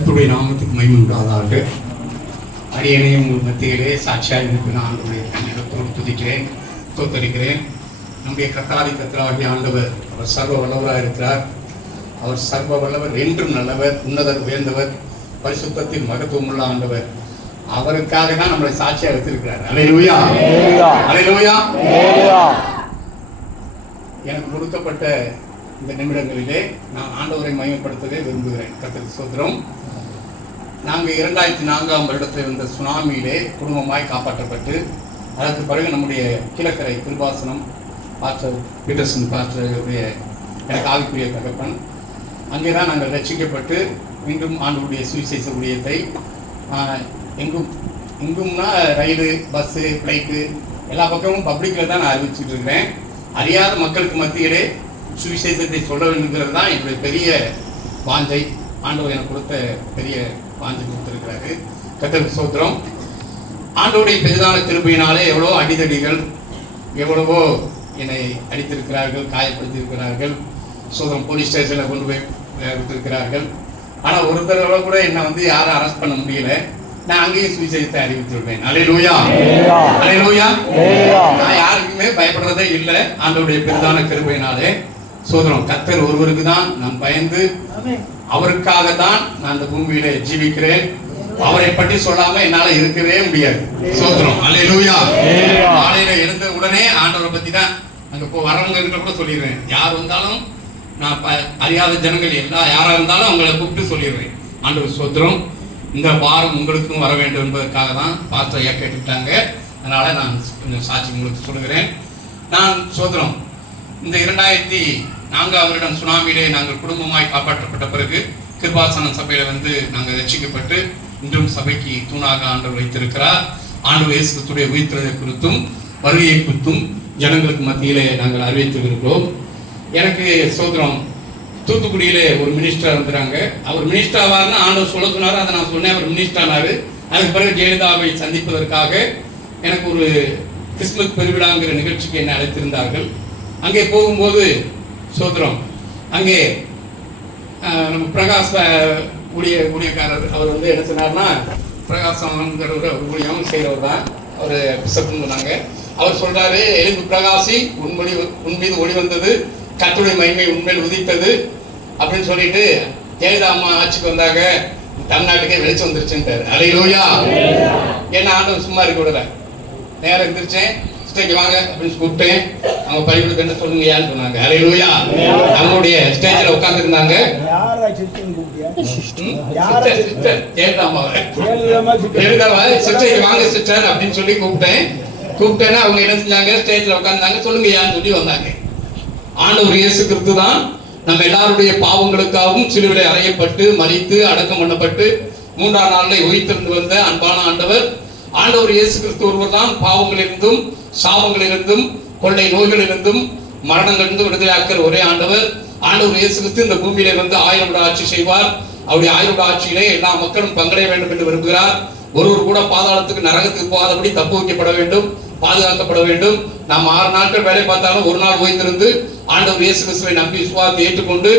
கர்த்தருடைய நாமத்துக்கு மகிமை உண்டாவதாக. அரியணையும் உங்கள் மத்தியிலே சாட்சியாக இருக்கு. நான் ஆண்டவருடைய கண்ணீரத்தோடு துதிக்கிறேன், தோத்தரிக்கிறேன். நம்முடைய கர்த்தாதி கர்த்தராகிய ஆண்டவர் அவர் சர்வ வல்லவராக இருக்கிறார். அவர் சர்வ வல்லவர், என்றும் நல்லவர், உன்னதர், உயர்ந்தவர், பரிசுத்தத்தில் மகத்துவமுள்ள ஆண்டவர். அவருக்காக தான் நம்மளை சாட்சியாக வைத்திருக்கிறார். அல்லேலூயா, அல்லேலூயா. எனக்கு கொடுக்கப்பட்ட இந்த நிமிடங்களிலே நான் ஆண்டவரை மகிமைப்படுத்தவே விரும்புகிறேன். கர்த்தருக்கு ஸ்தோத்திரம். நாங்கள் 2004ஆம் வருடத்தில் இருந்த சுனாமியிலே குடும்பமாய் காப்பாற்றப்பட்டு, அதற்கு பிறகு நம்முடைய கீழக்கரை கிருபாசனம் பாஸ்டர் பீட்டர்சன் பாஸ்டருடைய எனக்கு ஆவிக்குரிய தகப்பன், அங்கே தான் நாங்கள் ரட்சிக்கப்பட்டு மீண்டும் ஆண்டவருடைய சுவிசேஷ ஊழியத்தை எங்கும்னா ரயிலு, பஸ்ஸு, ஃப்ளைட்டு எல்லா பக்கமும் பப்ளிக்கில் தான் நான் அறிவிச்சுட்டு இருக்கிறேன். அறியாத மக்களுக்கு மத்தியிலே சுவிசேஷத்தை சொல்ல வேண்டுங்கிறது தான் என்னுடைய பெரிய வாஞ்சை. ஆண்டவர் எனக்கு கொடுத்த பெரிய வாஞ்சை கொடுத்திருக்கிறாரு. கர்த்தருக்கு ஸ்தோத்திரம். ஆண்டவருடைய பெரிதான கிருபையினாலே எவ்வளோ அடிதடிகள், எவ்வளவோ என்னை அடித்திருக்கிறார்கள், காயப்படுத்தியிருக்கிறார்கள். சோதரம் போலீஸ் ஸ்டேஷனில் கொண்டு போய் கொடுத்திருக்கிறார்கள். ஆனால் ஒரு தடவை கூட என்னை யாரும் அரெஸ்ட் பண்ண முடியல. நான் அங்கேயும் சுவிசேஷத்தை அறிவித்துள்ளேன். அல்லேலூயா, அல்லேலூயா. நான் யாருக்குமே பயப்படுறதே இல்லை. ஆண்டவருடைய பெரிதான கிருபையினாலே சோதரம். கர்த்தர் ஒருவருக்கு தான் நான் பயந்து, அவருக்காக தான் நான் இந்த பூமியில ஜீவிக்கிறேன். அவரை பற்றி சொல்லாம என்னால இருக்கவே முடியாது. சோதரம். அல்லேலூயா. காலையில எழுந்த உடனே ஆண்டவரை பத்தி தான் அங்க வரவங்க கூட சொல்லிடுவேன். யார் வந்தாலும் நான் அறியாத ஜனங்கள் யாரா இருந்தாலும் அவங்களை கூப்பிட்டு சொல்லிடுவேன். ஆண்டவர் ஸ்தோத்திரம். இந்த வாரம் உங்களுக்கும் வர வேண்டும் என்பதற்காக தான் பாஸ்டர் ஐயா கேட்டுட்டாங்க. அதனால நான் கொஞ்சம் சாட்சி உங்களுக்கு சொல்லுகிறேன். நான் சோதரம். இந்த 2004ஆம் வருடம் சுனாமியிலே நாங்கள் குடும்பமாய் காப்பாற்றப்பட்ட பிறகு கிருபாசனம் சபையில நாங்கள் ரட்சிக்கப்பட்டு இன்றும் சபைக்கு தூணாக ஆண்டவர் வைத்திருக்கிறார். ஆண்டவர் இயேசு கிறிஸ்துவின் உயிர்த்தெழுதலை குறித்தும் வருகையை குறித்தும் ஜனங்களுக்கு மத்தியிலே நாங்கள் அறிவித்திருக்கிறோம். எனக்கு சோதரம், தூத்துக்குடியிலே ஒரு மினிஸ்டர் இருக்கிறாங்க. அவர் மினிஸ்டர் ஆவார்னு ஆண்டவர் சொல்ல சொன்னார். அதை நான் சொன்னேன். அவர் மினிஸ்டர் ஆனாரு. அதுக்கு பிறகு ஜெயலலிதாவை சந்திப்பதற்காக எனக்கு ஒரு கிறிஸ்துமஸ் பெருவிழாங்கிற நிகழ்ச்சிக்கு என்னை அழைத்திருந்தார்கள். அங்கே போகும்போது சோதரம், அங்கே நம்ம பிரகாஷ் ஊழியக்காரர் அவர் என்ன சொன்னார்னா, பிரகாசம்ங்கிற ஊழியம் செய்கிறவர் தான் அவர் பிசப்னு சொன்னாங்க. அவர் சொல்றாரு, எழுந்து பிரகாசி, உன் மீது ஒளி வந்தது, கர்த்தருடைய மகிமை உண்மையில் உதித்தது அப்படின்னு சொல்லிட்டு ஜெயலலிதா அம்மா ஆட்சிக்கு வந்தாங்க, தமிழ்நாட்டுக்கே வெளிச்சம் வந்துருச்சுட்டாரு. அல்லேலூயா. என்ன ஆண்டவர் சும்மா இருக்க விடல. நேரம் எந்திரிச்சேன், ஸ்டேஜ் வாங்க அப்படின்னு கூப்பிட்டேன். அவங்க பள்ளிக்கூடத்து என்ன சொல்லுங்க யான்னு சொன்னாங்க. அல்லேலூயா. நம்மளுடைய ஸ்டேஜில் உட்கார்ந்து இருந்தாங்க. வாங்க சிஸ்டர் அப்படின்னு சொல்லி கூப்பிட்டேன்னா அவங்க என்ன செஞ்சாங்க, ஸ்டேஜில் உட்கார்ந்தாங்க. சொல்லுங்க யான்னு சொல்லி வந்தாங்க. ஆண்டவர் இயேசு கிறிஸ்து தான் நம்ம எல்லாருடைய பாவங்களுக்காகவும் சிலுவையிலே அறையப்பட்டு மரித்து அடக்கம் பண்ணப்பட்டு 3ஆம் நாளில் உயிர்த்தெழுந்து வந்த அன்பான ஆண்டவர். ஆண்டவர் இயேசு கிறிஸ்து ஒருவர் தான் பாவங்களிலிருந்தும் சாபங்களிலிருந்தும் கொள்ளை நோய்களிலிருந்தும் மரணங்களிலிருந்தும் விடுதலையாக்கிற ஒரே ஆண்டவர். ஆண்டவர் இயேசு கிறிஸ்து இந்த பூமியிலே 1000 வருட ஆட்சி செய்வார். அவருடைய 1000 வருட ஆட்சியிலே எல்லா மக்களும் பங்கடைய வேண்டும் என்று விரும்புகிறார். ஒருவர் கூட பாதாளத்துக்கு நரகத்துக்கு போகாதபடி தப்பு வைக்கப்பட வேண்டும், பாதுகாக்கப்பட வேண்டும். நாம் 6 நாட்கள் வேலை பார்த்தாலும் ஒரு நாள் ஓய்ந்திருந்து ஆண்டவர் இயேசு கிறிஸ்துவை நம்பி விசுவாசத்தை ஏற்றுக்கொண்டு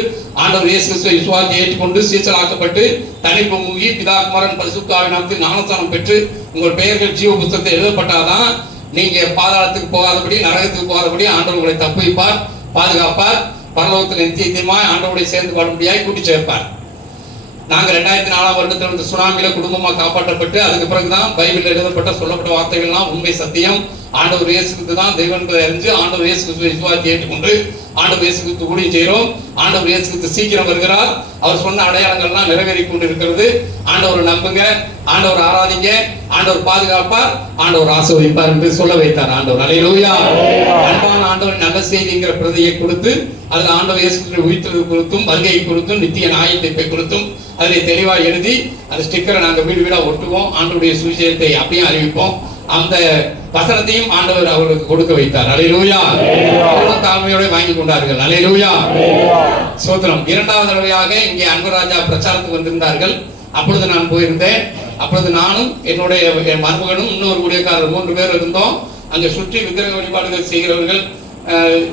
ஆண்டவர் இயேசு கிறிஸ்துவை விசுவாசத்தை ஏற்றுக்கொண்டு சீசலாக்கப்பட்டு தனிப்பு மூழ்கி பிதா குமாரன் பரிசுத்த ஆவியின் நாமத்தில் ஞானஸ்நானம் பெற்று உங்கள் பெயர்கள் ஜீவ புத்தகத்தில் எழுதப்பட்டாதான் நீங்க பாதாளத்துக்கு போகாதபடி நரகத்துக்கு போகாதபடி ஆண்டவர் உங்களை தப்பு வைப்பார், பாதுகாப்பார். பரலோகத்தில் நித்தியமாய் ஆண்டவருடைய சேர்ந்து வாழும்படியாய் கூட்டி சேர்ப்பார். நாங்கள் 2004ஆம் வருடத்தில் சுனாமியில குடும்பமாக காப்பாற்றப்பட்டு அதுக்கு பிறகுதான் பைபிளில் எழுதப்பட்ட சொல்லப்பட்ட வார்த்தைகள்லாம் உண்மை, சத்தியம். ஆண்டவர் இயேசு கிறிஸ்து தான் தெய்வம் என்பதை அறிஞ்சு ஆண்டவர் இயேசு கிறிஸ்துவை விசுவாசத்தை ஏற்றுக்கொண்டு ஆண்டவர் இயேசு கிறிஸ்து ஊழியம் செய்கிறோம். ஆண்டவர் இயேசு கிறிஸ்து சீக்கிரம் வருகிறார். அவர் சொன்ன அடையாளங்கள்லாம் நிறைவேறி கொண்டு இருக்கிறது. ஆண்டவரை நம்புங்க, ஆண்டவர் ஆராதிங்க, ஆண்டவர் பாதுகாப்பார், ஆண்டவர் ஆசீர்வதிப்பார் என்று சொல்ல வைத்தார் ஆண்டவர். அல்லேலூயா. அன்பான ஆண்டவர் நல்ல செய்திங்கிற பிரதியை கொடுத்து அதில் ஆண்டவர் இயேசு கிறிஸ்துவை உயிர்த்தெழுதலை குறித்தும் வருகையை குறித்தும் நித்திய நியாயத்தை குறித்தும் அதில் தெளிவாக எழுதி அந்த ஸ்டிக்கரை நாங்கள் வீடு வீடாக ஒட்டுவோம். ஆண்டவருடைய சுவிசேஷத்தை அப்படியே அறிவிப்போம். அந்த வசனத்தையும் ஆண்டவர் அவர்களுக்கு கொடுக்க வைத்தார். அல்லேலூயா. அவர்களும் தாழ்மையோட வாங்கி கொண்டார்கள். அல்லேலூயா. சோத்திரம். 2வது தடவையாக இங்கே அன்பராஜா பிரச்சாரத்துக்கு வந்திருந்தார்கள். அப்பொழுது நான் போயிருந்தேன். அப்பொழுது நானும் என்னுடைய மருமகனும் இன்னொரு ஊழியக்காரர் 3 பேர் இருந்தோம். அங்கே சுற்றி விக்கிரக வழிபாடுகள் செய்கிறவர்கள்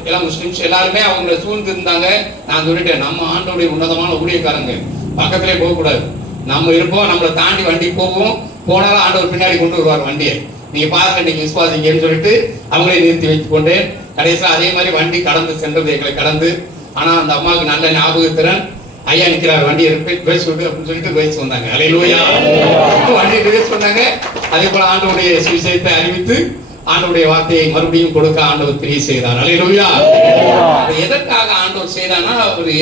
எல்லாம் முஸ்லிம்ஸ் எல்லாருமே அவங்களை சூழ்ந்து இருந்தாங்க. நான் சொல்லிட்டேன், நம்ம ஆண்டோடைய உன்னதமான ஊழியக்காரங்க, பக்கத்திலே போகக்கூடாது. நம்ம இருப்போம், நம்மளை தாண்டி வண்டி போவோம், போனாலும் ஆண்டவர் பின்னாடி கொண்டு வருவார் வண்டியை. நீங்க பாருங்க, நீங்க விசுவாசிங்கன்னு சொல்லிட்டு அவங்களே நிறுத்தி வைத்துக் கொண்டு கடைசியில் அதே மாதிரி வண்டி கடந்து சென்றது, எங்களை கடந்து. ஆனா அந்த அம்மாவுக்கு நல்ல ஞாபகத்திறன், ஐயா நிற்கிறார் வண்டியை ரிவர்ஸ் அப்படின்னு சொல்லிட்டு ரிவர்ஸ் வந்தாங்க. அல்லேலூயா. வண்டி ரிவர்ஸ் பண்ணாங்க. அதே போல ஆண்டவருடைய சுவிசேஷத்தை அறிவித்து ஆண்டவருடைய வார்த்தையை மறுபடியும் கொடுக்க ஆண்டவர் கிரியை செய்தார். அல்லேலூயா. எதற்காக ஆண்டவர் செய்தார்னா,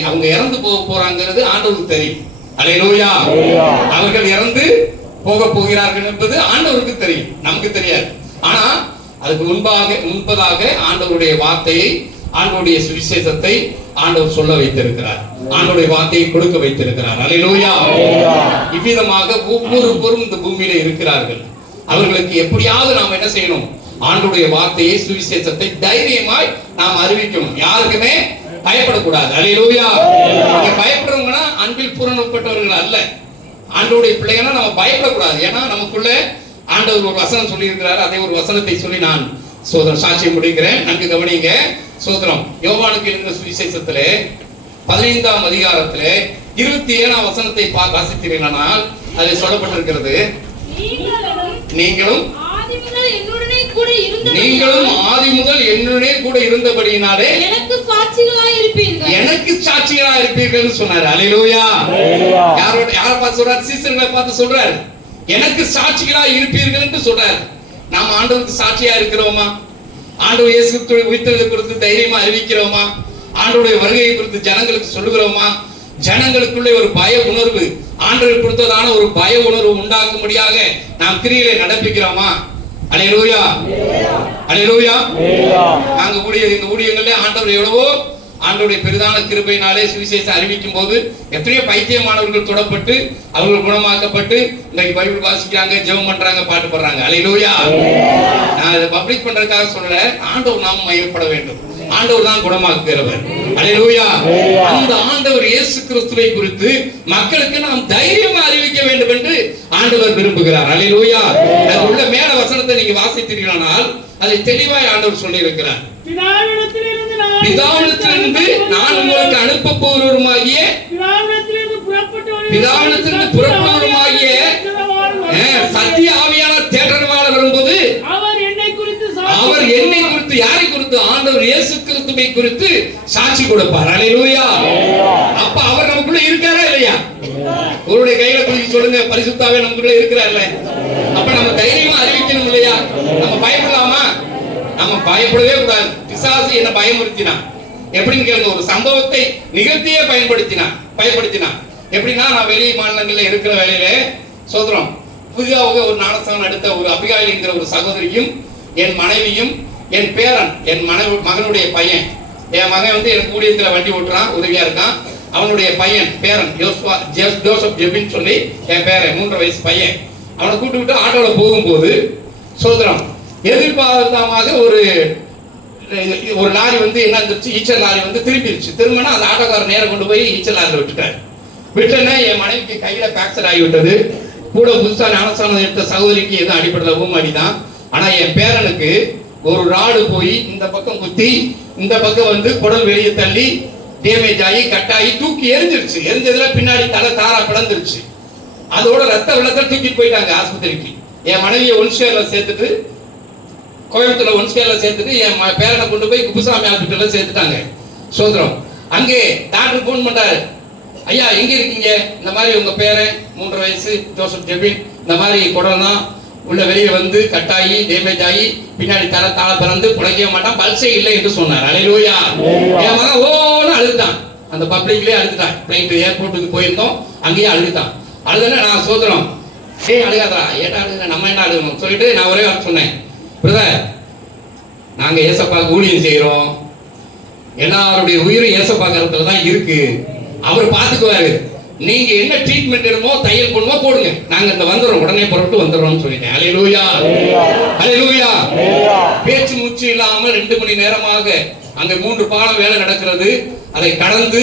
அவங்க இறந்து போறாங்கிறது ஆண்டவருக்கு தெரியும். அல்லேலூயா. அவர்கள் இறந்து போக போகிறார்கள் என்பது ஆண்டவருக்கு தெரியும், நமக்கு தெரியாது. ஆனா அதுக்கு முன்பதாக ஆண்டவருடைய வார்த்தையை, ஆண்டவருடைய சுவிசேஷத்தை ஆண்டவர் சொல்ல வைத்திருக்கிறார், ஆண்டவருடைய வார்த்தையை கொடுக்க வைத்திருக்கிறார். அல்லேலூயா. இவ்விதமாக ஒவ்வொருவரும் இந்த பூமியில இருக்கிறார்கள். அவர்களுக்கு எப்படியாவது நாம் என்ன செய்யணும்? ஆண்டவருடைய வார்த்தையை, சுவிசேஷத்தை தைரியமாய் நாம் அறிவிக்கணும். யாருக்குமே பயப்படக்கூடாது. அல்லேலூயா. பயப்படுறவங்கன்னா அன்பில் பூரணப்பட்டவர்கள் அல்ல. ஆண்டவருடைய பிள்ளைங்கன்னா நம்ம பயப்படக்கூடாது. ஏன்னா நமக்குள்ள ஆண்டவர் ஒரு வசனம் சொல்லி இருக்கிறார். அதே ஒரு வசனத்தை சொல்லி நான் சோதரம் சாட்சியம் முடிக்கிறேன். நன்கு கவனிங்க. சோதரம் யோவானுக்கு எழுதின சுவிசேஷத்திலே 15ஆம் அதிகாரத்திலே 27ஆம் வசனத்தை வாசித்தீர்களானால் அதில் சொல்லப்பட்டிருக்கிறது, நீங்களும் ஆதி முதல் என்னுடனே கூட இருந்தபடியினாலே எனக்கு சாட்சிகளாய் இருப்பீர்கள் சொன்னார். அல்லேலூயா. யாரை பார்த்து சொல்றார்? சீசர்களை பார்த்து சொல்றார், எனக்கு சாட்சிகளாய் இருப்பீர்கள் என்று சொல்றார். நாம் ஆண்டவருக்கு சாட்சியா இருக்கிறோமா? ஆண்டவர் இயேசு உயிர்த்தெழுதலை குறித்து தைரியமா அறிவிக்கிறோமா? ஆண்டவருடைய வருகையை குறித்து ஜனங்களுக்கு சொல்லுகிறோமா? ஜனங்களுக்குள்ளே ஒரு பய உணர்வு, ஆண்டவர் கொடுத்ததான ஒரு பய உணர்வு உண்டாக்கும்படியாக நாம் கிரியைகளை நடப்பிக்கிறோமா? அல்லேலூயா. அல்லேலூயா. நாங்க இந்த ஊழியங்களே ஆண்டவர் எவ்வளவோ ஆண்டவருடைய பெரிதான கிருபையினாலே சுவிசேஷம் அறிவிக்கும் போது எத்தனையோ பைத்தியமானவர்கள் தொடப்பட்டு அவர்கள் குணமாக்கப்பட்டு இன்னைக்கு பைபிள் வாசிக்கிறாங்க, ஜெபம் பண்றாங்க, பாட்டு பாடுறாங்க. அல்லேலூயா. நான் இதை பப்ளிக் பண்றதுக்காக சொல்லல, ஆண்டவர் நாம் மையப்பட வேண்டும். ஆண்டவர் தான் குணமாக்குகிறவர். அல்லேலூயா. அந்த ஆண்டவர் இயேசு கிறிஸ்துவை குறித்து மக்களுக்கு நாம் தைரியமா அறிவிக்க வேண்டும் என்று ஆண்டவர் விரும்புகிறார். அல்லேலூயா. அது உள்ள மேல வசனத்தை நீங்க வாசித்தீர்களானால் அதை தெளிவாய் ஆண்டவர் சொல்லி இருக்கிறார். பிதாவிடத்திலிருந்து நான் உங்களுக்கு அனுப்ப போகிறவருமாகிய, பிதாவிடத்திலிருந்து புறப்படுவருமாகிய சத்திய ஆவியான தேற்றரவாளர் வரும்போது அவர் என்னை குறித்து, யாரை குறித்து? ஆண்டவர் இயேசு கிறிஸ்துவை குறித்து சாட்சி கொடுப்பார். அல்லேலூயா. அப்ப அவர் நமக்குள்ள இருக்காரா இல்லையா? அவருடைய கையில குலுக்கி சொல்லுங்க, பரிசுத்தாவே நமக்குள்ள இருக்கிறார்ல. அப்ப நம்ம தைரியமா அறிவிக்கணும் இல்லையா? நம்ம பயப்படலாமா? நம்ம பயப்படவே கூடாது. பிசாசு என்ன பயமுறுத்தினான் எப்படின்னு கேளுங்க. ஒரு சம்பவத்தை நிகழ்த்தியே பயன்படுத்தினான். எப்படின்னா, நான் வெளி மாநிலங்கள்ல இருக்கிற வேலையில சோதரம் புதிதாக ஒரு ஞானஸ்தானம் எடுத்த ஒரு அபிகாயிங்கிற ஒரு சகோதரியும், என் மனைவியும், என் பேரன், என் மகனுடைய பையன், என் மகன் வந்து எனக்கு ஊழியத்துல வண்டி ஓட்டுறான், உதவியா இருக்கான். அவனுடைய பையன் பேரன் ஜோசப் ஜெபின் சொல்லி என் பேரன் 3 வயசு பையன், அவனை கூட்டு விட்டு ஆட்டோல போகும்போது சோதரம் எதிர்பார்த்தமாக ஒரு லாரி வந்து என்ன இருந்துச்சு, ஈச்சல் லாரி வந்து திரும்பிடுச்சு. திரும்பினா அந்த ஆட்டோக்காரர் நேரம் கொண்டு போய் ஈச்சல் லாரியில் விட்டுட்டேன்னா என் மனைவிக்கு கையில பிராக்சர் ஆகிவிட்டது. கூட புதுசா ஞானஸ்தானம் எடுத்த சகோதரிக்கு எதுவும் அடிப்படல, ஊம் அடிதான். ஆனா என் பேரனுக்கு ஒரு ராடு போய் இந்த பக்கம் குத்தி, இந்த பக்கம் வந்து குடல் வெளியே தள்ளி டேமேஜ் ஆகி கட்டாகி தூக்கி எரிஞ்சிருச்சு. எரிஞ்சதுல பின்னாடி தலை தாரா பிளந்துருச்சு. அதோட ரத்த வெள்ளத்தை தூக்கிட்டு போயிட்டாங்க ஆஸ்பத்திரிக்கு. என் மனைவியை ஒன்ஸ்கேர்ல சேர்த்துட்டு, கோயம்புத்தூர்ல ஒன்ஸ்கேர்ல சேர்த்துட்டு என் பேரனை கொண்டு போய் குப்புசாமி ஹாஸ்பிட்டல்ல சேர்த்துட்டாங்க. சோதரம் அங்கே டாக்டர் போன் பண்றாரு, ஐயா எங்க இருக்கீங்க? இந்த மாதிரி உங்க பேரன் 3 வயசு ஜோசப் ஜெபின் இந்த மாதிரி குடல்னா உள்ள வெளியே வந்து கட்டாயி டேமேஜ் ஆகி பின்னாடி தாள பிறந்து பிழைக்க மாட்டான், பல்சே இல்லை என்று சொன்னார். அல்லேலூயா. என் மகன் ஓன்னு அழுதுட்டான். அந்த பப்ளிக்லயே அழுதுட்டான். பிளைட் ஏர்போர்ட்டுக்கு போயிருந்தோம், அங்கேயே அழுதுட்டான். அழுதுன்னா நான் சோதரம், அழுகாதா, ஏட்டா அழுகுற, நம்ம என்ன அழுகணும் சொல்லிட்டு நான் ஒரே வார்த்தை சொன்னேன், பிரதர் நாங்க ஏசப்பாக்கு ஊழியம் செய்யறோம், எல்லாருடைய உயிரும் ஏசப்பா கருத்துல தான் இருக்கு, அவர் பாத்துக்குவாரு, நீங்க என்ன ட்ரீட்மெண்ட் எடுமோ தையல் பண்ணுமோ போடுங்க, நாங்க இந்த வந்துடுறோம், உடனே புறப்பட்டு வந்துடுறோம்னு சொல்லிட்டேன். அல்லேலூயா. அல்லேலூயா. பேச்சு மூச்சு இல்லாம 2 மணி நேரமாக அங்க 3 பாலம் வேலை நடக்கிறது. அதை கடந்து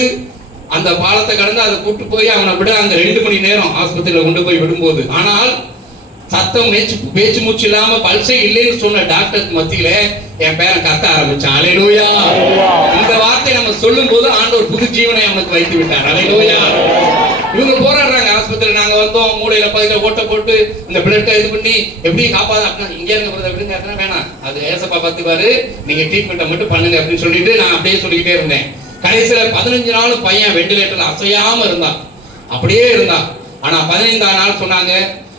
அந்த பாலத்தை கடந்து அதை கூட்டு போய் அவனை விட அங்க 2 மணி நேரம் ஆஸ்பத்திரியில கொண்டு போய் விடும்போது, ஆனால் சத்தம் பேச்சு மூச்சு இல்லாம பல்சே இல்லைன்னு சொன்ன டாக்டருக்கு மத்தியில என் பேரன் கத்த ஆரம்பிச்சான். அல்லேலூயா. இந்த வார்த்தை நம்ம சொல்லும் போது ஆண்டவர் புது ஜீவனை அவனுக்கு வைத்து விட்டார். அல்லேலூயா. இவங்க போராடுறாங்க, ஆஸ்பத்திரியில் நாங்க வந்தோம், மூளையில பகுதியில ஓட்ட போட்டு இந்த பிளட்டை இது பண்ணி எப்படி காப்பாது அப்படின்னா இங்கே இருக்க பிரதர் விடுங்க, அதெல்லாம் வேணாம், அது ஏசப்பா பார்த்துப்பாரு, நீங்க ட்ரீட்மெண்ட்டை மட்டும் பண்ணுங்க அப்படின்னு சொல்லிட்டு நான் அப்படியே சொல்லிக்கிட்டே இருந்தேன். கடைசியில 15 நாள் பையன் வெண்டிலேட்டர்ல அசையாம இருந்தான், அப்படியே இருந்தான். ஆனா 15ஆம் நாள் சொன்னாங்க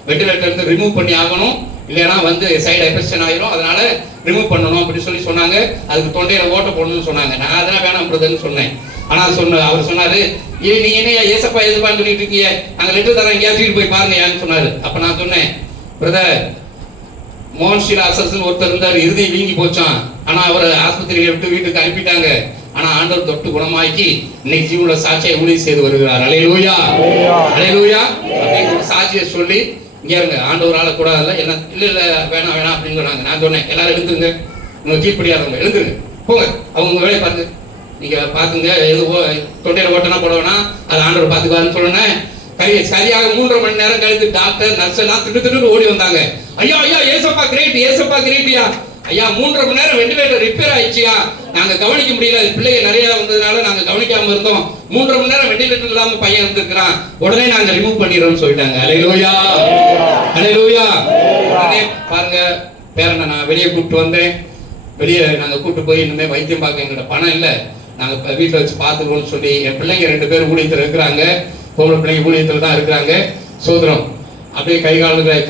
வெண்டிலேட்டர் இருந்து ரிமூவ் பண்ணி ஆகணும், இல்லைன்னா வந்து சைடு எஃபெக்ஷன் ஆயிரும், அதனால ரிமூவ் பண்ணணும் அப்படின்னு சொல்லி சொன்னாங்க. அதுக்கு தொண்டையில ஓட்ட போடணும்னு சொன்னாங்க. நான் அதெல்லாம் வேணாம் பிரதர்னு சொன்னேன். ஆனா அவர் சொன்னாரு, நீங்க என்ன ஏசப்பா எதுப்பான்னு சொல்லிட்டு இருக்கீங்க, நாங்க லெட்டர் தரோம், எங்கேயாச்சும் போய் பாருங்க யாருன்னு சொன்னாரு. அப்ப நான் சொன்னேன், பிரதர் மோகன்ஷீலா அசர்ஸ்ன்னு ஒருத்தர் இருந்தார், இறுதி வீங்கி போச்சான், ஆனா அவரை ஆஸ்பத்திரியை விட்டு வீட்டுக்கு அனுப்பிட்டாங்க. ஆனா ஆண்டவர் தொட்டு குணமாக்கி இன்னைக்கு ஜீவனுள்ள சாட்சியை ஊழியம் செய்து வருகிறார். அல்லேலூயா அல்லேலூயா அப்படின்னு ஒரு சாட்சியை சொல்லி இங்க இருங்க, ஆண்டவரால கூடாது என்ன இல்ல வேணாம் வேணாம் அப்படின்னு சொன்னாங்க. நான் சொன்னேன், எல்லாரும் எழுந்துருங்க, உங்க கீழ்படியாதவங்க எழுந்துருங்க, போங்க, அவங்க வேலையை பாருங்க, நீங்க பாத்துங்க, எது தொண்டையில ஓட்டனா போட வேணாம், அது ஆண்டவர் பாத்துக்குவாருன்னு சொன்னேன். சரியாக 3.5 மணி நேரம் கழித்து டாக்டர் நர்ஸ் எல்லாம் திட்டு ஓடி வந்தாங்க. ஐயா ஐயா ஏசப்பா கிரேட், ஏசப்பா கிரேட்டியா, ஐயா 3.5 மணி நேரம் வெண்டிலேட்டர் ரிப்பேர் ஆயிடுச்சியா, நாங்க கவனிக்க முடியல, பிள்ளைங்க நிறைய வந்ததுனால நாங்க கவனிக்காம இருந்தோம், 3.5 மணி நேரம் வெண்டிலேட்டர் இல்லாம பையன் இருந்திருக்கிறான், உடனே நாங்க ரிமூவ் பண்ணிடுறோம்னு சொல்லிட்டாங்க. அல்லேலூயா அல்லேலூயா. உடனே பாருங்க பேரனை நான் வெளியே கூப்பிட்டு வந்தேன். வெளியே நாங்க கூப்பிட்டு போய் இனிமே வைத்தியம் பார்க்க எங்கிட்ட பணம் இல்லை, நாங்க வீட்டில் வச்சு பார்த்துக்கணும்னு சொல்லி என் பிள்ளைங்க 2 பேரும் ஊழியத்தில் இருக்கிறாங்க, பொம்பளை பிள்ளைங்க ஊழியத்தில் தான் இருக்கிறாங்க. சோதரம் அப்படியே கை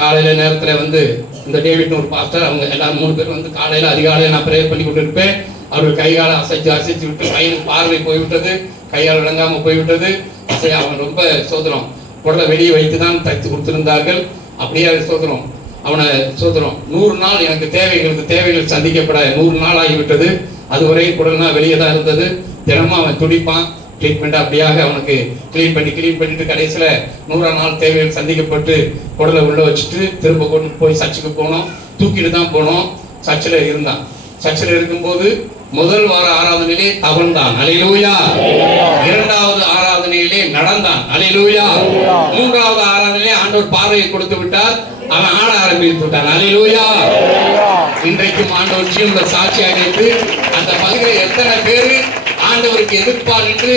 காலையில நேரத்துல வந்து இந்த டேவிட்னு ஒரு பாஸ்டர், அவங்க எல்லாரும் 3 பேர் வந்து காலையில அதிகாலையில நான் ப்ரேயர் பண்ணி கொண்டு இருப்பேன். அவர்கள் கைகால அசைச்சு விட்டு பையனுக்கு பார்வை போய்விட்டது, கையால் விளங்காம போய்விட்டது. அவன் ரொம்ப சோதரம் உடலை வெளியே வைத்து தான் தைத்து கொடுத்திருந்தார்கள். அப்படியே சோதரம் அவனை சோதரம் 100 நாள் எனக்கு தேவைகள் சந்திக்கப்பட 100 நாள் ஆகிவிட்டது. அதுவரை குடல்னா வெளியே தான் இருந்தது. தினமும் அவன் துடிப்பான். ட்ரீட்மெண்ட் அப்படியாக அவனுக்கு கிளீன் பண்ணிட்டு கடைசியில் 100ஆம் நாள் தேவைகள் சந்திக்கப்பட்டு குடலை உள்ள வச்சுட்டு திரும்ப கொண்டு போய் சர்ச்சுக்கு போனோம். தூக்கிட்டு தான் போனோம். சர்ச்சில் இருந்தான். சர்ச்சில் இருக்கும்போது முதல் வார ஆராதனையிலே தவழ்ந்தான். அல்லேலூயா. 2வது ஆராதனையிலே நடந்தான். அல்லேலூயா. 3வது ஆராதனையிலே ஆண்டவர் பார்வையை கொடுத்து விட்டார். அவன் ஆட ஆரம்பித்து விட்டான். அல்லேலூயா. இன்றைக்கும் ஆண்டவர் ஜீவனுள்ள சாட்சியாக இருந்து அந்த பகுதியில் எத்தனை பேரு ஆண்டவருக்கு எதிர்ப்பார் என்று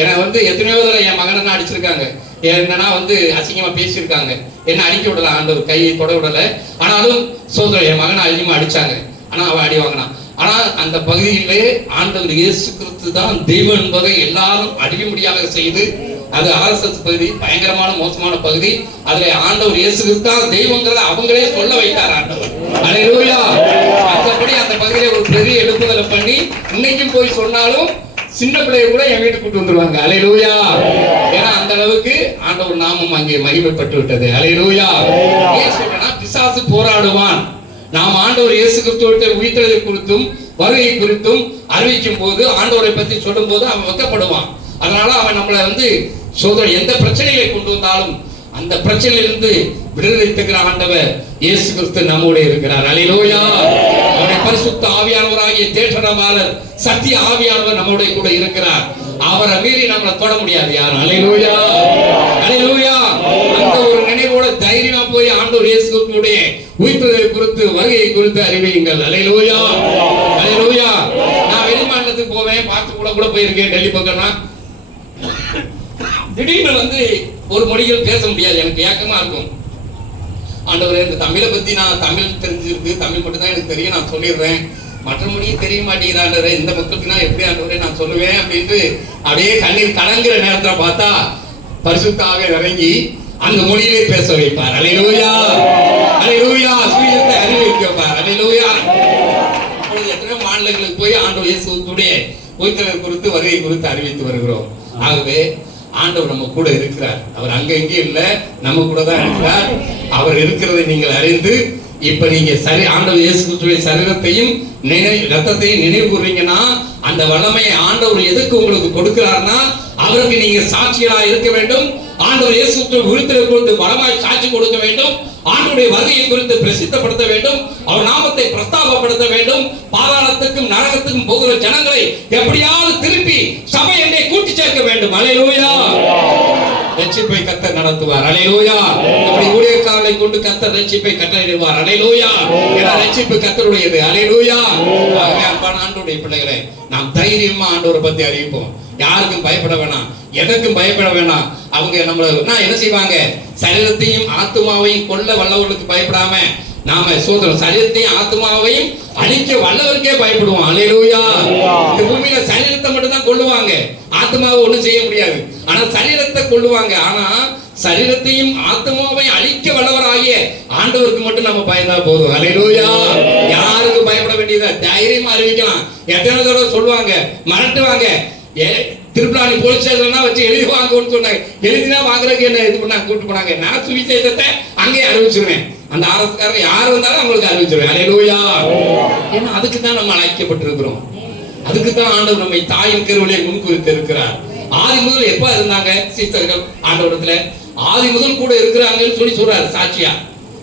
என்னை வந்து எத்தனையோ தடவை என் மகனை அடிச்சிருக்காங்க. என்னன்னா வந்து அசிங்கமா பேசியிருக்காங்க. என்ன அடிக்க விடல, ஆண்டவர் கையை தொட விடல. ஆனாலும் சோதரன் என் மகனை அதிகமா அடிச்சாங்க. ஆனா அவன் அடி வாங்கினான். ஆனா அந்த பகுதியிலே ஆண்டவர் இயேசு கிறிஸ்து தான் தெய்வம் என்பதை எல்லாரும் அடிமையாக செய்து, அது RSS பகுதி, பயங்கரமான மோசமான பகுதி. அதுல ஆண்டவர் இயேசு கிறிஸ்து தான் தெய்வங்கிறத அவங்களே சொல்ல வைத்தார் ஆண்டவர். அல்லேலூயா. அந்தபடி அந்த பகுதியில ஒரு பெரிய எழுப்புதலை பண்ணி இன்னைக்கும் போய் சொன்னாலும் சின்ன பிள்ளைய கூட என் வீட்டுக்கு கூட்டு வந்துருவாங்க. அல்லேலூயா. ஏன்னா அந்த அளவுக்கு ஆண்டவர் நாமம் அங்கே மகிமைப்பட்டு விட்டது. அல்லேலூயா. ஏன் சொல்றேன்னா, பிசாசு போராடுவான். நாம் ஆண்டவர் இயேசு கிறிஸ்துவோட உயிர்த்தெழுதலை குறித்தும் வருகை குறித்தும் அறிவிக்கும் போது, ஆண்டவரை பத்தி சொல்லும் போது அவன் வெட்கப்படுவான். அதனால அவன் நம்மளை வந்து சோதனை எந்த பிரச்சனையை கொண்டு வந்தாலும் அந்த பிரச்சனையிலிருந்து விடுதலை தருகிற ஆண்டவர் இயேசு கிறிஸ்து நம்மோடு இருக்கிறார். அல்லேலூயா. அவருடைய பரிசுத்த ஆவியானவராகிய தேற்றரவாளர் சத்திய ஆவியானவர் நம்மோட கூட இருக்கிறார். அவரை மீறி நம்மளை தொட முடியாது யாரும். அல்லேலூயா. அல்லேலூயா. அந்த ஒரு நினைவோட தைரியமா போய் ஆண்டவர் இயேசு கிறிஸ்துவுடைய உயிர்த்தெழுதலை குறித்து வருகையை குறித்து அறிவியுங்கள். அல்லேலூயா. அல்லேலூயா. நான் வெளிமாநிலத்துக்கு போவேன், பார்த்து கூட போயிருக்கேன். டெல்லி பக்கம்னா திடீர்னு வந்து ஒரு மொழிகள் பேச முடியாது. எனக்கு ஏக்கமா இருக்கும். ஆண்டவரே, இந்த தமிழை பத்தி நான் தமிழ் தெரிஞ்சிருக்கு, தமிழ் மட்டும் தான் எனக்கு தெரியும், நான் சொல்லிடுறேன், மற்ற மொழியும் தெரிய மாட்டேங்கிற ஆண்டவரே, இந்த மக்களுக்கு நான் எப்படி ஆண்டவரே நான் சொல்லுவேன் அப்படின்ட்டு அப்படியே கண்ணீர் கலங்குற நேரத்துல பார்த்தா பரிசுத்த ஆவியானவர் இறங்கி அந்த மொழியிலே பேச வைப்பார். அல்லேலூயா. அல்லேலூயா. சுவிசேஷத்தை அறிவிக்க வைப்பார். அல்லேலூயா. இப்பொழுது எத்தனையோ மாநிலங்களுக்கு போய் ஆண்டவர் இயேசுவுடைய உயிர்த்தெழுதல் குறித்து வருகை குறித்து அறிவித்து வருகிறோம். ஆகவே ஆண்டவர் நம்ம கூட இருக்கிறார். அவர் அங்க எங்கே இல்லை, நம்ம கூட தான் இருக்கிறார். அவர் இருக்கிறதை நீங்கள் அறிந்து இப்ப நீங்க சரி ஆண்டவர் இயேசு கிறிஸ்துவின் சரீரத்தையும் ரத்தத்தையும் நினைவு கூறீங்கன்னா, அந்த வல்லமையை ஆண்டவர் எதுக்கு உங்களுக்கு கொடுக்கிறார்னா, அவருக்கு நீங்க சாட்சிகளா இருக்க வேண்டும். ஆண்டவர் இயேசு கிறிஸ்துவின் உயிர்த்தெழுதல் குறித்து பலமாய் சாட்சி கொடுக்க வேண்டும். ஆண்டவருடைய வருகையை குறித்து பிரசித்தப்படுத்த வேண்டும். அவர் நாமத்தை பிரஸ்தாபப்படுத்த வேண்டும். பாதாளத்துக்கும் நரகத்துக்கும் போகிற ஜனங்களை எப்படியாவது திருப்பி சபை என்னை கூட்டி சேர்க்க வேண்டும். அல்லேலூயா. ரட்சிப்பை கர்த்தர் நடத்துவார். அல்லேலூயா. அப்படி ஊழியக்காரரை கொண்டு கர்த்தர் ரட்சிப்பை கட்டளையிடுவார். அல்லேலூயா. ஏன்னா ரட்சிப்பு கர்த்தருடையது. அல்லேலூயா. ஆகவே அன்பான ஆண்டவருடைய பிள்ளைகளே, நாம் தைரியமா ஆண்டவரை பத்தி அறிவிப்போம். யாருக்கும் பயப்பட வேணாம், எதற்கும் பயப்பட வேணாம். அவங்க நம்மள என்ன செய்வாங்க, சரீரத்தையும் ஆத்துமாவையும் கொல்ல வல்லவர்களுக்கு பயப்படாம நாம சோதரம் சரீரத்தையும் ஆத்துமாவையும் அழிக்க வல்லவருக்கே பயப்படுவோம். அல்லேலூயா. இந்த பூமியில சரீரத்தை மட்டும் தான் கொல்லுவாங்க, ஆத்மாவை ஒண்ணும் செய்ய முடியாது. ஆனா சரீரத்தை கொல்லுவாங்க. ஆனா சரீரத்தையும் ஆத்மாவையும் அழிக்க வல்லவராகிய ஆண்டவருக்கு மட்டும் நம்ம பயந்தா போதும். அல்லேலூயா. யாருக்கு பயப்பட வேண்டியதா, தைரியமா அறிவிக்கலாம். எத்தனை தடவை சொல்லுவாங்க, மிரட்டுவாங்க. திருப்பலாணி போலீஸ் ஸ்டேஷன் வச்சு எழுதி வாங்கன்னு சொன்னாங்க. எழுதினா வாங்குறதுக்கு என்ன இது பண்ணாங்க, கூட்டு போனாங்க. நான் சுவிசேஷத்தை அங்கேயே அறிவிச்சிருவேன். அந்த அரசுக்காரங்க யார் வந்தாலும் அவங்களுக்கு அறிவிச்சிருவேன். அல்லேலூயா. ஏன்னா அதுக்கு தான் நம்ம அழைக்கப்பட்டிருக்கிறோம். அதுக்கு தான் ஆண்டவர் நம்மை தாயின் கருவிலே முன்குறித்து இருக்கிறார். ஆதி முதல் எப்ப இருந்தாங்க சீசர்கள் ஆண்டவரத்துல, ஆதி முதல் கூட இருக்கிறாங்கன்னு சொல்லி சொல்றாரு சாட்சியா.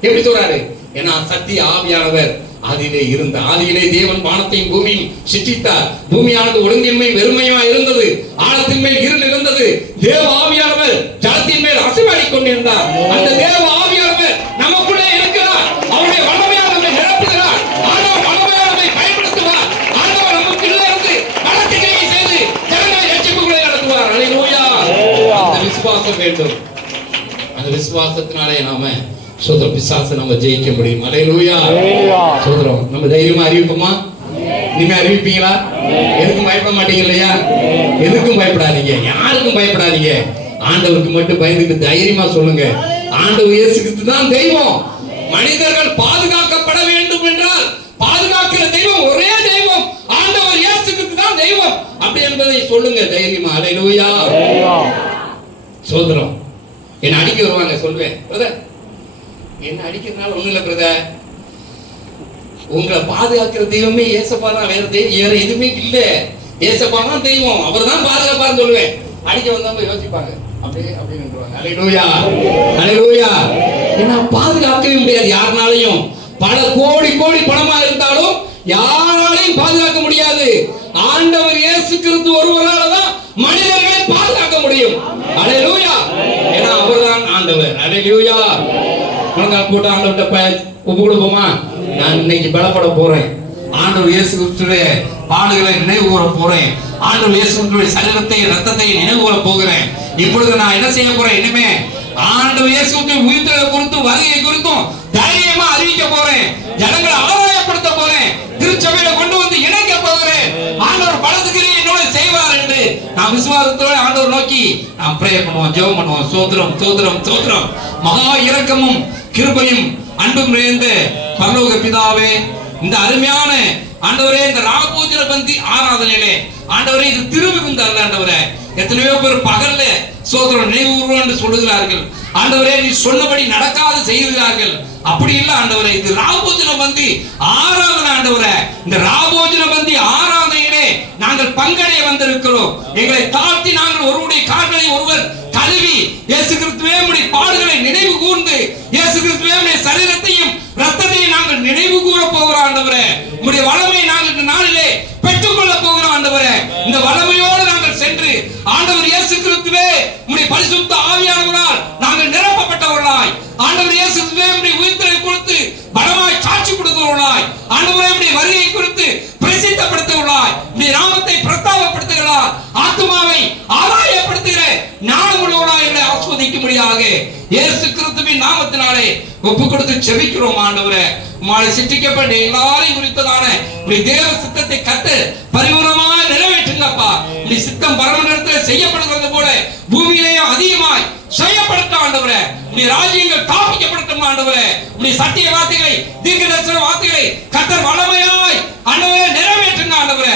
எப்படி சொல்றாரு? ஏன்னா சத்திய ஆவியானவர் ஆதியிலே இருந்த, ஆதியிலே தேவன் வானத்தையும் பூமியும் சிருஷ்டித்தார். பூமியானது ஒழுங்கின்மை வெறுமையா இருந்தது, ஆழத்தின் மேல் இருள் இருந்தது. தேவ ஆவியானவர் ஜலத்தின் மேல் அசைவாடிக் கொண்டிருந்தார். அந்த தேவ ஆவியானவர் நமக்குள்ளே இருக்கிறார். அவருடைய வல்லமையானவரை நிரப்புகிறார். ஆண்டவர் வல்லமையானவரை பயன்படுத்துவார். ஆண்டவர் நமக்குள்ளே இருந்து வளர்ச்சிகளை செய்து ஜனங்களை ரட்சிப்புகளை நடத்துவார். அல்லேலூயா. அந்த விசுவாசம் வேண்டும். அந்த விசுவாசத்தினாலே நாம சோதரம் பிசாசை நம்ம ஜெயிக்க முடியும். அல்லேலூயா. சோதரம் நம்ம தைரியமா அறிவிப்போமா? நீங்க அறிவிப்பீங்களா? எதுக்கும் பயப்பட மாட்டீங்க இல்லையா? எதுக்கும் பயப்படாதீங்க, யாருக்கும் பயப்படாதீங்க. ஆண்டவருக்கு மட்டும் பயந்துட்டு தைரியமா சொல்லுங்க, ஆண்டவர் இயேசு கிறிஸ்து தான் தெய்வம். மனிதர்கள் பாதுகாக்கப்பட வேண்டும் என்றால் பாதுகாக்கிற தெய்வம் ஒரே தெய்வம், ஆண்டவர் இயேசு கிறிஸ்து தான் தெய்வம். அப்படி என்பதை சொல்லுங்க தைரியமா. அல்லேலூயா. சோதரம் என்ன அடிக்க வருவாங்க, சொல்லுவேன் பிரதர் என்ன அடிக்கிறதுனால ஒண்ணும் இல்ல பிரதர், உங்களை பாதுகாக்கிற தெய்வமே ஏசப்பா தான், வேற எதுவுமே இல்ல. ஏசப்பா தான் தெய்வம், அவர் தான் பாதுகாப்பான்னு சொல்லுவேன். அடிக்க வந்தவங்க யோசிப்பாங்க, அப்படியே அப்படி நின்றுவாங்க. அல்லேலூயா. அல்லேலூயா. ஏன்னா பாதுகாக்கவே முடியாது யாருனாலையும். பல கோடி கோடி பணமா இருந்தாலும் யாராலையும் பாதுகாக்க முடியாது. ஆண்டவர் இயேசு கிறிஸ்து ஒருவரால தான் மனிதர்களை பாதுகாக்க முடியும். அல்லேலூயா. ஏன்னா அவர்தான் ஆண்டவர். அல்லேலூயா. கூட்ட ஆண்டவர்கிட்ட ஒப்பு கொடுப்போமா? நான் இன்னைக்கு பலப்பட போறேன், ஆண்டவர் இயேசு கிறிஸ்துவின் பாடுகளை நினைவு கூற போறேன், ஆண்டவர் இயேசு கிறிஸ்துவின் சரீரத்தை ரத்தத்தை நினைவு கூற போகிறேன். இப்பொழுது நான் என்ன செய்ய போறேன்? இனிமே ஆண்டவர் இயேசு கிறிஸ்துவின் உயிர்த்தெழு குறித்தும் வருகை குறித்தும் தைரியமா அறிவிக்க போறேன். ஜனங்களை ஆதாயப்படுத்த போறேன். திருச்சபையில கொண்டு வந்து இணைக்க போகிறேன். ஆண்டவர் பலத்துக்கிலே என்னோட செய்வார் என்று நாம் விசுவாசத்தோட ஆண்டவர் நோக்கி நாம் பிரே பண்ணுவோம், ஜெபம் பண்ணுவோம். சோத்திரம் சோத்திரம் சோத்திரம். மகா இரக்கமும் கிருபையும் அன்பும் நிறைந்த பரலோக பிதாவே, இந்த அருமையான ஆண்டவரே, இந்த ராகபோஜன பந்தி ஆராதனையிலே ஆண்டவரே, இது திருவிருந்து அல்ல ஆண்டவரே. எத்தனையோ பேர் பகல்ல சோதரம் நினைவு என்று சொல்லுகிறார்கள். ஆண்டவரே, நீ சொன்னபடி நடக்காது செய்கிறார்கள். அப்படி இல்ல ஆண்டவரே, இது ராகபோஜன பந்தி ஆராதனை ஆண்டவரே. இந்த ராகபோஜன பந்தி ஆராதனையிலே நாங்கள் பங்கடைய வந்திருக்கிறோம். எங்களை தாழ்த்தி நாங்கள் ஒருவருடைய கால்களை ஒருவர் கழுவி இயேசு கிறிஸ்துவே உம்முடைய பாடுகளை நினைவு கூர்ந்து இயேசு கிறிஸ்துவே உம்முடைய சரீரத்தையும் ரத்தத்தையும் நாங்கள் நினைவு கூற போகிறோம் ஆண்டவரே. உம்முடைய வல்லமையை நாங்கள் இந்த நாளிலே பெற்றுக்கொள்ள போகிறோம் ஆண்டவரே. இந்த வல்லமையோடு நாங்கள் சென்று ஆண்டவர் இயேசு கிறிஸ்துவே உம்முடைய பரிசுத்த ஆவியானவரால் நாங்கள் நிரப்பப்பட்டவர்களாய், ஆண்டவர் இயேசு கிறிஸ்துவே உம்முடைய உயிர்த்தெழுதலை குறித்து பலமாய் சாட்சி கொடுக்கிறவர்களாய், ஆண்டவரே உம்முடைய வருகை குறித்து பிரசித்தப்படுத்துகிறாய், உம்முடைய நாமத்தை பிரஸ்தாபப்படுத்துகிறாய், ஆத்துமாவை ஆதாயப்படுத்துகிற ஞானம் உள்ளவர்களாய் எங்களை ஆஸ்வதிக்கும்படியாக இயேசு கிறிஸ்துவின் நாமத்தினாலே ஒப்பு கொடுத்து ஜெபிக்கிறோம் ஆண்டவரே. உம்மால் சிருஷ்டிக்கப்பட்ட எல்லாரையும் குறித்ததான உம்முடைய தேவ சித்தத்தை கர்த்தர் பரிபூரணமாக நிறைவேற்றுங்கப்பா. உம்முடைய சித்தம் பரமண்டலத்தில் செய்யப்படுகிறது போல பூமியிலேயும் அதிகமாய் செய்யப்படட்டும் ஆண்டவரே. உம்முடைய ராஜ்யங்கள் தாபிக்கப்படட்டும் ஆண்டவரே. உம்முடைய சத்திய வார்த்தைகளை, தீர்க்கதரிசன வார்த்தைகளை கர்த்தர் வல்லமையாய் ஆண்டவரே நிறைவேற்றுங்க ஆண்டவரே.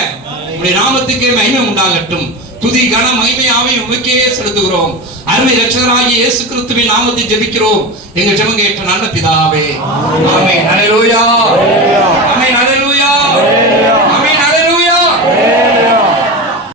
உம்முடைய நாமத்துக்கே மகிமை உண்டாகட்டும். துதி கன மகிமை ஆவியும் உமக்கே செலுத்துகிறோம். அருமை இரட்சகராகிய இயேசு கிறிஸ்துவின் நாமத்தில் ஜெபிக்கிறோம் எங்கள் ஜெபம் கேட்ட நல்ல பிதாவே. ஆமென். ஹல்லேலூயா.